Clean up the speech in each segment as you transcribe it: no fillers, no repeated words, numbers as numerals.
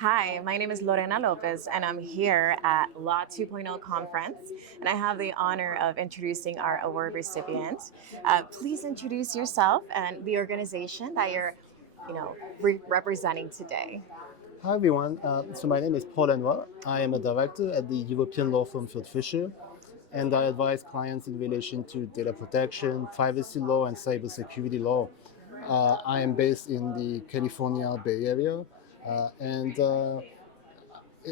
Hi, my name is Lorena Lopez, and I'm here at Law 2.0 conference, and I have the honor of introducing our award recipient. Please introduce yourself and the organization that you're, representing today. Hi everyone. So my name is Paul Lanois. I am a director at the European law firm Fieldfisher, and I advise clients in relation to data protection, privacy law, and cybersecurity law. I am based in the California Bay Area, and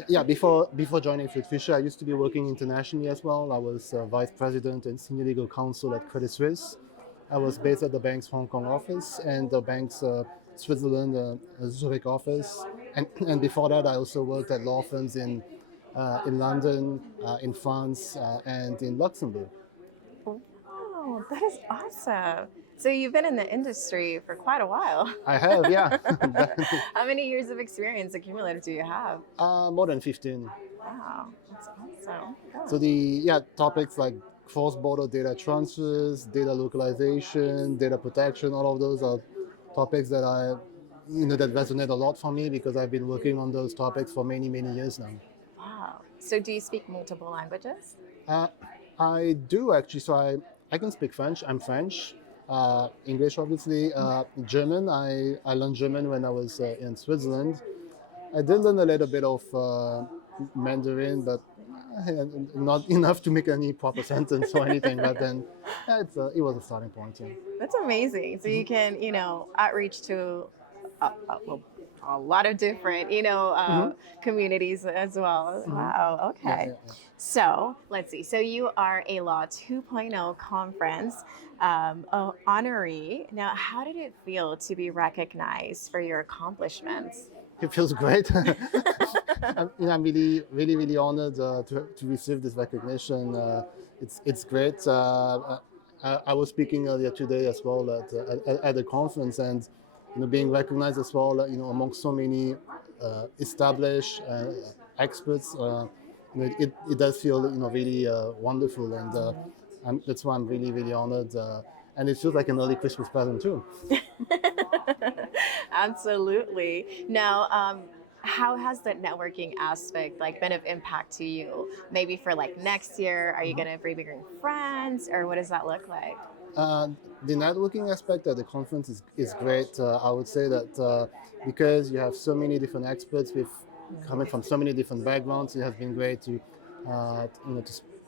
yeah, before joining Fieldfisher, I used to be working internationally as well. I was vice president and senior legal counsel at Credit Suisse. I was based at the bank's Hong Kong office and the bank's Switzerland Zurich office. And before that, I also worked at law firms in London, in France, and in Luxembourg. Wow, that is awesome. So you've been in the industry for quite a while. I have, yeah, definitely. How many years of experience accumulated do you have? More than 15. Wow, that's awesome. So Good. the topics like cross-border data transfers, data localization, data protection, all of those are topics that that resonate a lot for me because I've been working on those topics for many years now. Wow. So do you speak multiple languages? Uh, I do actually. I can speak French. I'm French. English, obviously. German. I learned German when I was in Switzerland. I did learn a little bit of Mandarin, but not enough to make any proper sentence or anything. But then it was a starting point. Yeah. That's amazing. So you can, outreach to well, a lot of different, Mm-hmm. communities as well. Mm-hmm. Wow. Yeah, Okay. yeah, yeah. So let's see. So you are a Law 2.0 conference honoree. Now, how did it feel to be recognized for your accomplishments? It feels great. I'm really honored to receive this recognition. It's great. I was speaking earlier today as well at the conference, and being recognized as well, among so many established experts. It does feel really wonderful, and that's why I'm really honored. And it feels like an early Christmas present too. Absolutely. Now, how has the networking aspect been of impact to you? Maybe for next year, are you going to bring friends, or what does that look like? Uh, the networking aspect at the conference is great. I would say that because you have so many different experts with coming from so many different backgrounds, it has been great to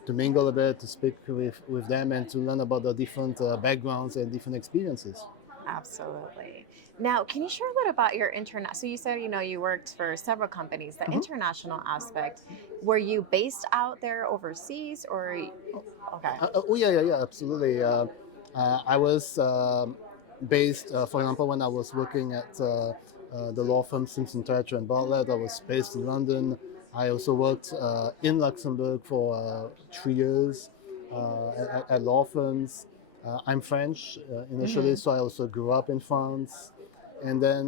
to mingle a bit, to speak with them, and to learn about the different backgrounds and different experiences. Absolutely. Now, can you share a little about your internet? So you said you worked for several companies. The Mhm. international aspect, were you based out there overseas, or okay? Oh yeah, absolutely. I was based, for example, when I was working at the law firm Simpson Thacher and Bartlett. I was based in London. I also worked in Luxembourg for 3 years at law firms. I'm French initially, Hmm. so I also grew up in France, and then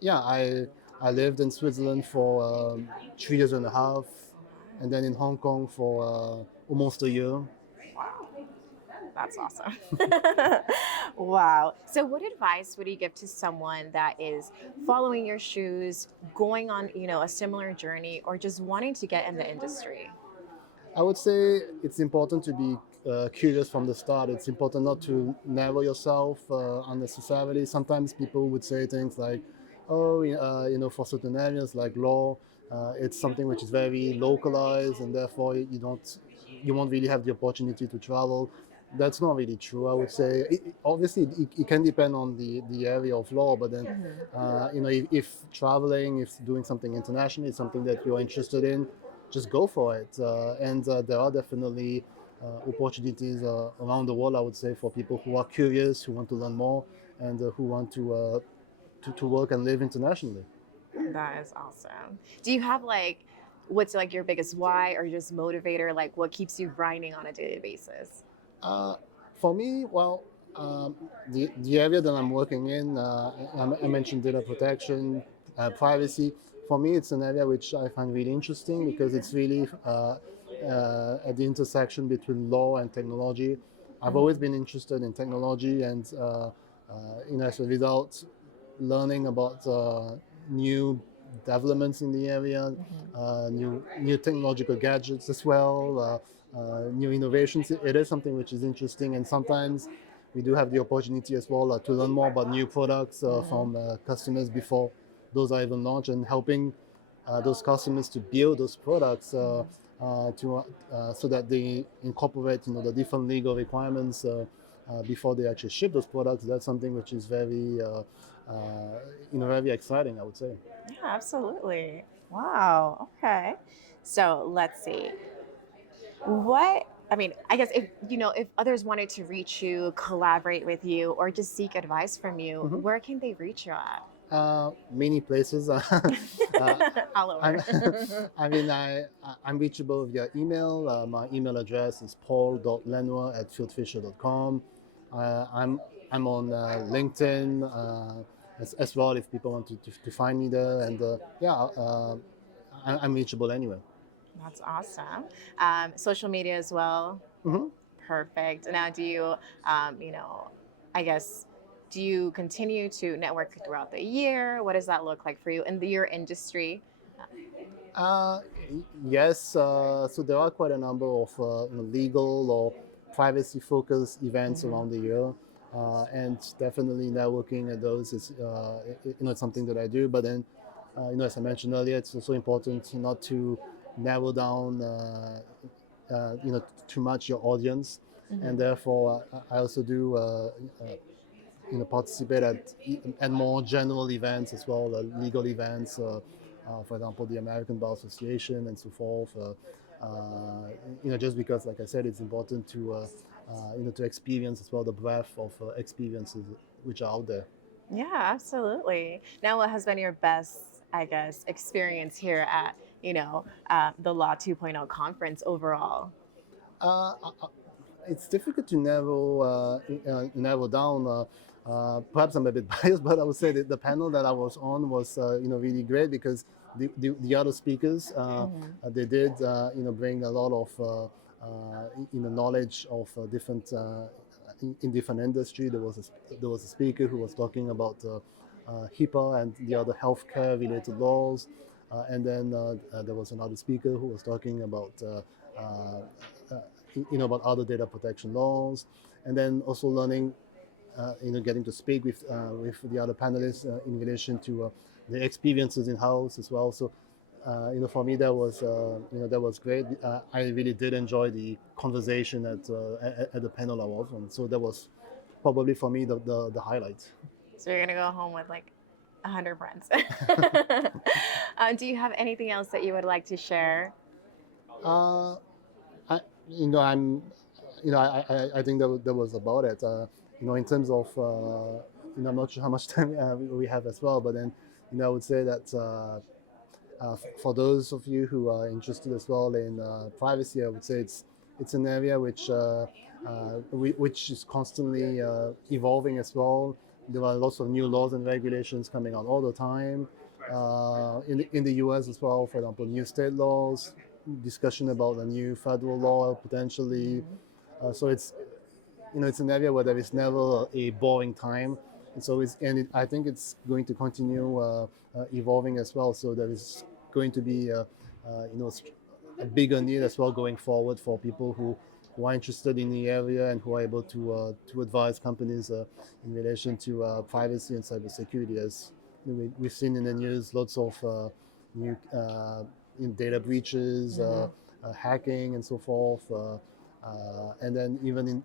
yeah, I lived in Switzerland for 3 years and a half, and then in Hong Kong for almost a year. Wow, that's awesome. Wow. So, what advice would you give to someone that is following your shoes, going on, a similar journey, or just wanting to get in the industry? I would say it's important to be curious from the start. It's important not to narrow yourself unnecessarily. Sometimes people would say things like, "Oh, for certain areas like law, it's something which is very localized, and therefore you won't really have the opportunity to travel." That's not really true. I would say, obviously, it can depend on the area of law, but then, Mhm. if traveling, if doing something internationally is something that you're interested in, just go for it. And there are definitely opportunities around the world, I would say, for people who are curious, who want to learn more, and who want to work and live internationally. That is awesome. Do you have what's your biggest why or just motivator? Like what keeps you grinding on a daily basis? Uh, for me, well, the area that I'm working in, I mentioned data protection, privacy. For me, it's an area which I find really interesting because it's really at the intersection between law and technology. I've always been interested in technology, and as a result, learning about new developments in the area, new technological gadgets as well, new innovations. It is something which is interesting, and sometimes we do have the opportunity as well to learn more about new products from customers before those are even launched, and helping those customers to build those products so that they incorporate the different legal requirements before they actually ship those products. That's something which is very exciting, I would say. Yeah, absolutely. Wow. Okay. So let's see. I guess if others wanted to reach you, collaborate with you, or just seek advice from you, Mhm. where can they reach you at? Many places. All I'm, over. I'm reachable via email. My email address is paul.lanois@fieldfisher.com. I'm on LinkedIn as well if people want to find me there. And I'm reachable anywhere. That's awesome. Social media as well. Hmm. Perfect. Now, I guess, do you continue to network throughout the year? What does that look like for you in your industry? Uh, yes, so there are quite a number of legal or privacy-focused events around the year, and definitely networking at those is it's something that I do. But then, as I mentioned earlier, it's also important not to narrow down too much your audience, and therefore I also do participate at more general events as well, legal events, for example, the American Bar Association and so forth. Just because, like I said, it's important to experience as well the breadth of experiences which are out there. Yeah, absolutely. Now, what has been your best, I guess, experience here at, the Law 2.0 conference overall? Uh, it's difficult to narrow down. Perhaps I'm a bit biased, but I would say that the panel that I was on was really great because the other speakers they did bring a lot of knowledge of different in different industry. There was a speaker who was talking about HIPAA and the other healthcare related laws. And then there was another speaker who was talking about about other data protection laws, and then also learning, getting to speak with the other panelists in relation to the experiences in house as well. So, for me that was great. I really did enjoy the conversation at the panel I was on. So that was probably for me the highlight. So you're gonna go home with like 100 friends. Do you have anything else that you would like to share? Uh, I, I'm, I think that was about it. In terms of, I'm not sure how much time we have as well, but then, I would say that for those of you who are interested as well in privacy, I would say it's an area which is constantly evolving as well. There are lots of new laws and regulations coming out all the time. In the US as well, for example, new state laws, discussion about a new federal law potentially. So it's an area where there is never a boring time, and so I think it's going to continue evolving as well. So there is going to be a bigger need as well going forward for people who are interested in the area and who are able to advise companies in relation to privacy and cybersecurity. As we've seen in the news, lots of new data breaches, hacking, and so forth. And then even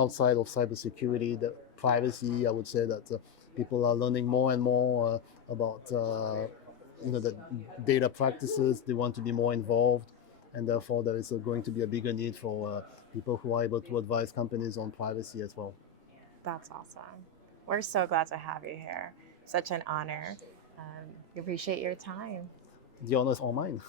outside of cybersecurity, the privacy, I would say that people are learning more and more about the data practices. They want to be more involved, and therefore there is going to be a bigger need for people who are able to advise companies on privacy as well. That's awesome. We're so glad to have you here. Such an honor. We appreciate your time. The honor is all mine.